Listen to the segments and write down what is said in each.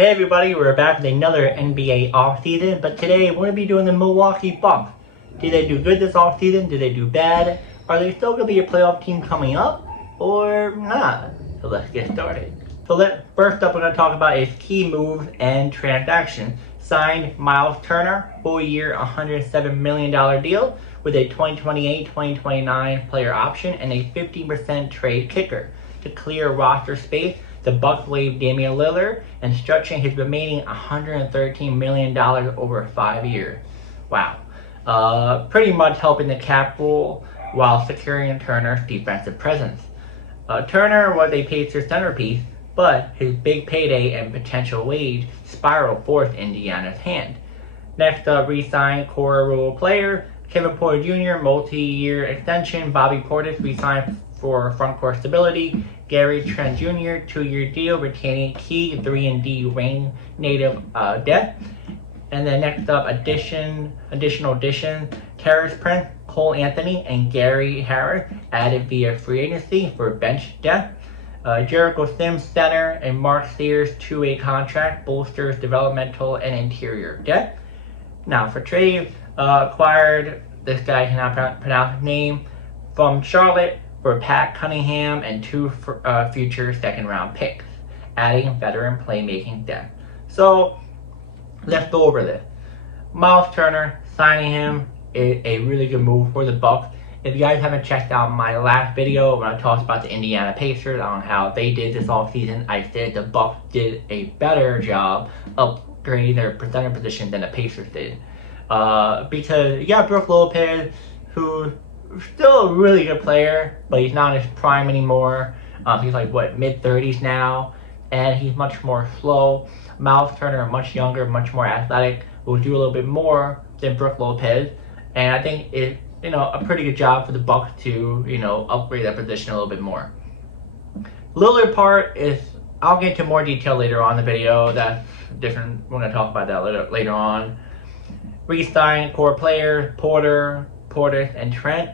Hey everybody, we're back with another NBA offseason, but today we're going to be doing the Milwaukee Bucks. Did they do good this offseason? Did they do bad? Are they still going to be a playoff team coming up? Or not? So let's get started. First up, we're going to talk about his key moves and transactions. Signed Myles Turner, 4-year, $107 million deal with a 2028-2029 player option and a 50% trade kicker. To clear roster space, the Bucks waived Damian Lillard and stretching his remaining $113 million over 5 years. Wow. Pretty much helping the cap rule while securing Turner's defensive presence. Turner was a Pacers centerpiece, but his big payday and potential wage spiral forced Indiana's hand. Next up, re-signed core role player Kevin Porter Jr. multi-year extension. Bobby Portis re-signed for front court stability. Gary Trent Jr. 2-year deal retaining key 3-and-D ring native depth. And then next up, additional addition, Terrence Prince, Cole Anthony, and Gary Harris added via free agency for bench depth. Jericho Sims center and Mark Sears 2-way contract bolsters developmental and interior depth. Now for trade, acquired, this guy cannot pronounce his name, from Charlotte for Pat Cunningham and 2 future second-round picks, adding veteran playmaking depth. So let's go over this. Myles Turner, signing him is a really good move for the Bucks. If you guys haven't checked out my last video when I talked about the Indiana Pacers on how they did this offseason, I said the Bucks did a better job upgrading their center position than the Pacers did. Because you got Brook Lopez, who's still a really good player, but he's not in his prime anymore. He's like, mid-30s now, and he's much more slow. Myles Turner, much younger, much more athletic, will do a little bit more than Brook Lopez, and I think it's a pretty good job for the Bucks to upgrade that position a little bit more. Lillard part is, I'll get into more detail later on in the video. That's different. We're going to talk about that later on. Re-signed core players Porter, and Trent.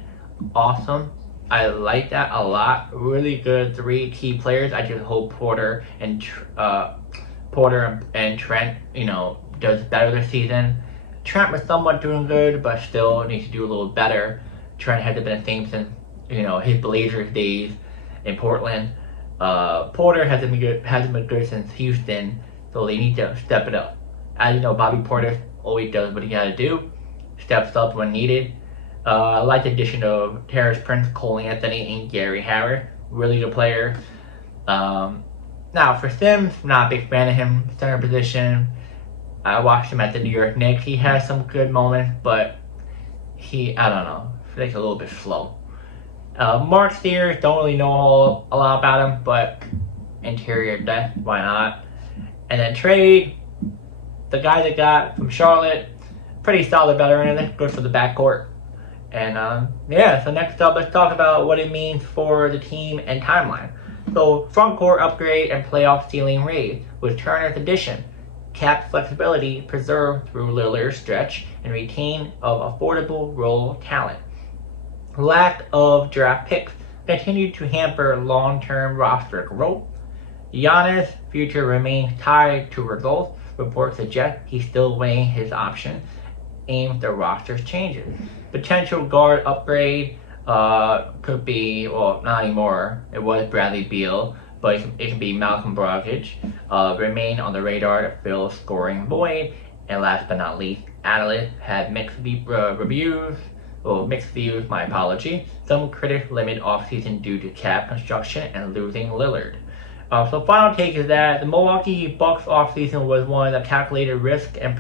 Awesome. I like that a lot. Really good 3 key players. I just hope Porter and Trent, does better this season. Trent was somewhat doing good, but still needs to do a little better. Trent hasn't been the same since his Blazers days in Portland. Porter hasn't been good since Houston, so they need to step it up. As you know, Bobby Porter always does what he got to do, steps up when needed. I like the addition of Terrence Prince, Cole Anthony, and Gary Harris. Really good player. Now for Sims, not a big fan of him. Center position. I watched him at the New York Knicks. He has some good moments, but I don't know, I feel like a little bit slow. Mark Sears, don't really know a lot about him, but interior depth, why not? And then trade, the guy they got from Charlotte, pretty solid veteran, good for the backcourt. And so next up, let's talk about what it means for the team and timeline. So front court upgrade and playoff ceiling raise with Turner's addition. Cap flexibility preserved through Lillard's stretch and retain of affordable role talent. Lack of draft picks continued to hamper long-term roster growth. Giannis' future remains tied to results. Reports suggest he's still weighing his option. Aims the roster's changes. Potential guard upgrade could be, well, not anymore. It was Bradley Beal, but it can be Malcolm Brogdon. Remain on the radar to fill a scoring void. And last but not least, analysts had mixed views. My apology. Some critics limit offseason due to cap construction and losing Lillard. So final take is that the Milwaukee Bucks offseason was one of the calculated risk and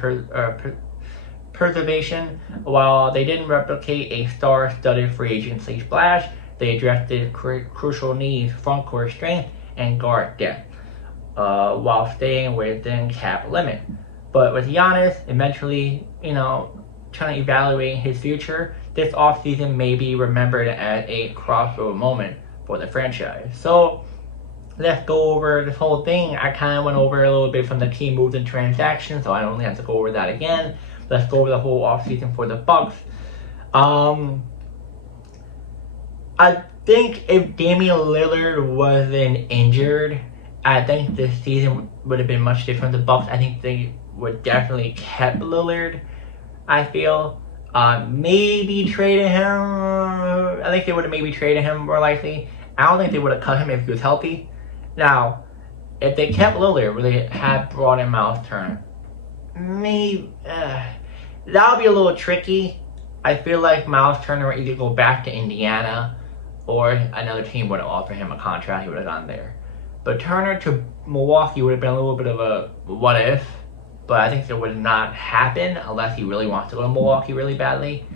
preservation. While they didn't replicate a star-studded free agency splash, they addressed the crucial needs, front court strength, and guard depth, while staying within cap limit. But with Giannis eventually, trying to evaluate his future, this offseason may be remembered as a crossroad moment for the franchise. So let's go over this whole thing. I kind of went over a little bit from the key moves and transactions, so I don't have to go over that again. Let's go over the whole offseason for the Bucks. I think if Damian Lillard wasn't injured, I think this season would have been much different. The Bucks, I think they would definitely kept Lillard. I feel maybe traded him. I think they would have maybe traded him more likely. I don't think they would have cut him if he was healthy. Now, if they kept Lillard, would they have brought in Myles Turner? Maybe that would be a little tricky. I feel like Myles Turner would either go back to Indiana, or another team would have offered him a contract. He would have gone there. But Turner to Milwaukee would have been a little bit of a what if, but I think it would not happen unless he really wants to go to Milwaukee really badly,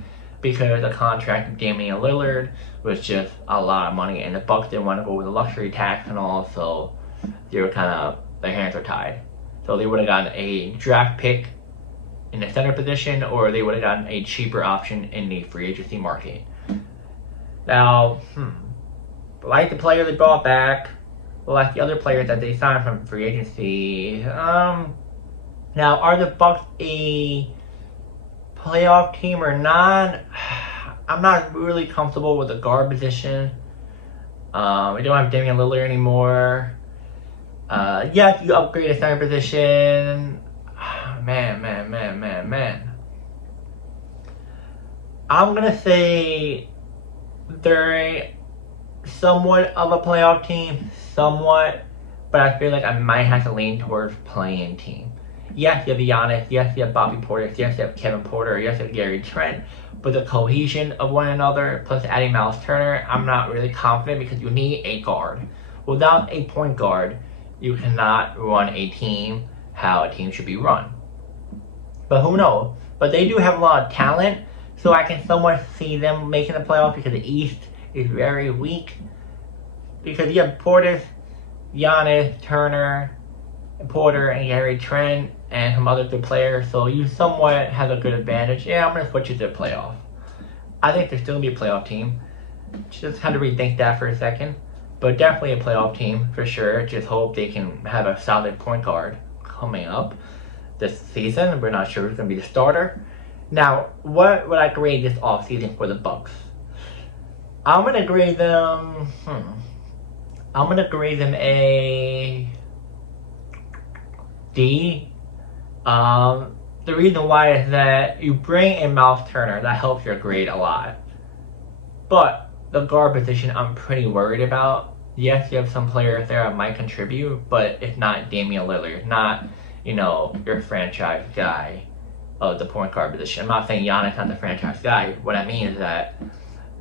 because the contract of Damian Lillard was just a lot of money, and the Bucks didn't want to go with the luxury tax and all, so they were their hands are tied. So they would have gotten a draft pick in the center position, or they would have gotten a cheaper option in the free agency market. Now, like the player they brought back, like the other players that they signed from free agency. Now, are the Bucks a playoff team or not? I'm not really comfortable with the guard position. We don't have Damian Lillard anymore. Yeah, you upgrade the center position. Man. I'm gonna say they're somewhat of a playoff team, but I feel like I might have to lean towards playing team. Yes, you have Giannis, yes, you have Bobby Portis, yes, you have Kevin Porter, yes, you have Gary Trent, but the cohesion of one another, plus adding Myles Turner, I'm not really confident, because you need a guard. Without a point guard, you cannot run a team how a team should be run. But who knows? But they do have a lot of talent, so I can somewhat see them making the playoffs, because the East is very weak. Because you have Portis, Giannis, Turner, Porter, and Gary Trent, and some other good players, so you somewhat have a good advantage. Yeah, I'm going to switch it to the playoff. I think there's still going to be a playoff team. Just had to rethink that for a second. But definitely a playoff team, for sure. Just hope they can have a solid point guard coming up this season. We're not sure who's going to be the starter. Now, what would I grade this offseason for the Bucks? I'm going to grade them... I'm going to grade them a... D. The reason why is that you bring in Myles Turner, that helps your grade a lot. But the guard position, I'm pretty worried about. Yes, you have some players there that might contribute, but it's not Damian Lillard, not, your franchise guy of the point guard position. I'm not saying Giannis not the franchise guy. What I mean is that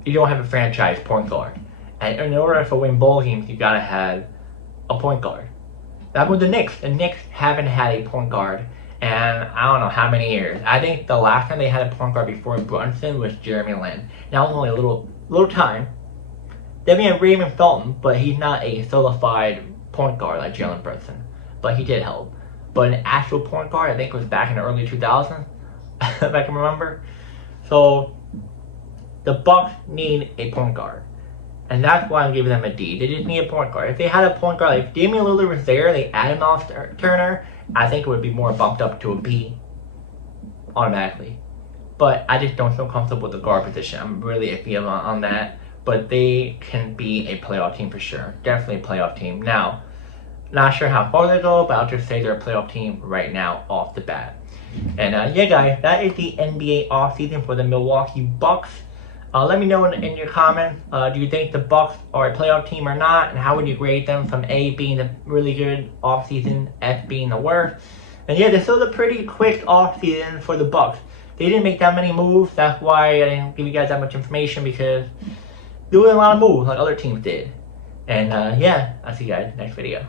you don't have a franchise point guard. And in order to win bowl games, you gotta have a point guard. That was the Knicks. The Knicks haven't had a point guard in I don't know how many years. I think the last time they had a point guard before Brunson was Jeremy Lin. That was only a little time. Then we have Raymond Felton, but he's not a solidified point guard like Jalen Brunson. But he did help. But an actual point guard, I think, was back in the early 2000s, if I can remember. So the Bucks need a point guard. And that's why I'm giving them a D. They just need a point guard. If they had a point guard, like if Damian Lillard was there, they added Myles Turner, I think it would be more bumped up to a B automatically. But I just don't feel comfortable with the guard position. I'm really iffy on that. But they can be a playoff team for sure. Definitely a playoff team. Now, not sure how far they go, but I'll just say they're a playoff team right now off the bat. And yeah, guys, that is the NBA offseason for the Milwaukee Bucks. Let me know in your comments, do you think the Bucks are a playoff team or not? And how would you grade them, from A being the really good offseason, F being the worst? And yeah, this was a pretty quick offseason for the Bucks. They didn't make that many moves. That's why I didn't give you guys that much information, because there were a lot of moves like other teams did. And yeah, I'll see you guys next video.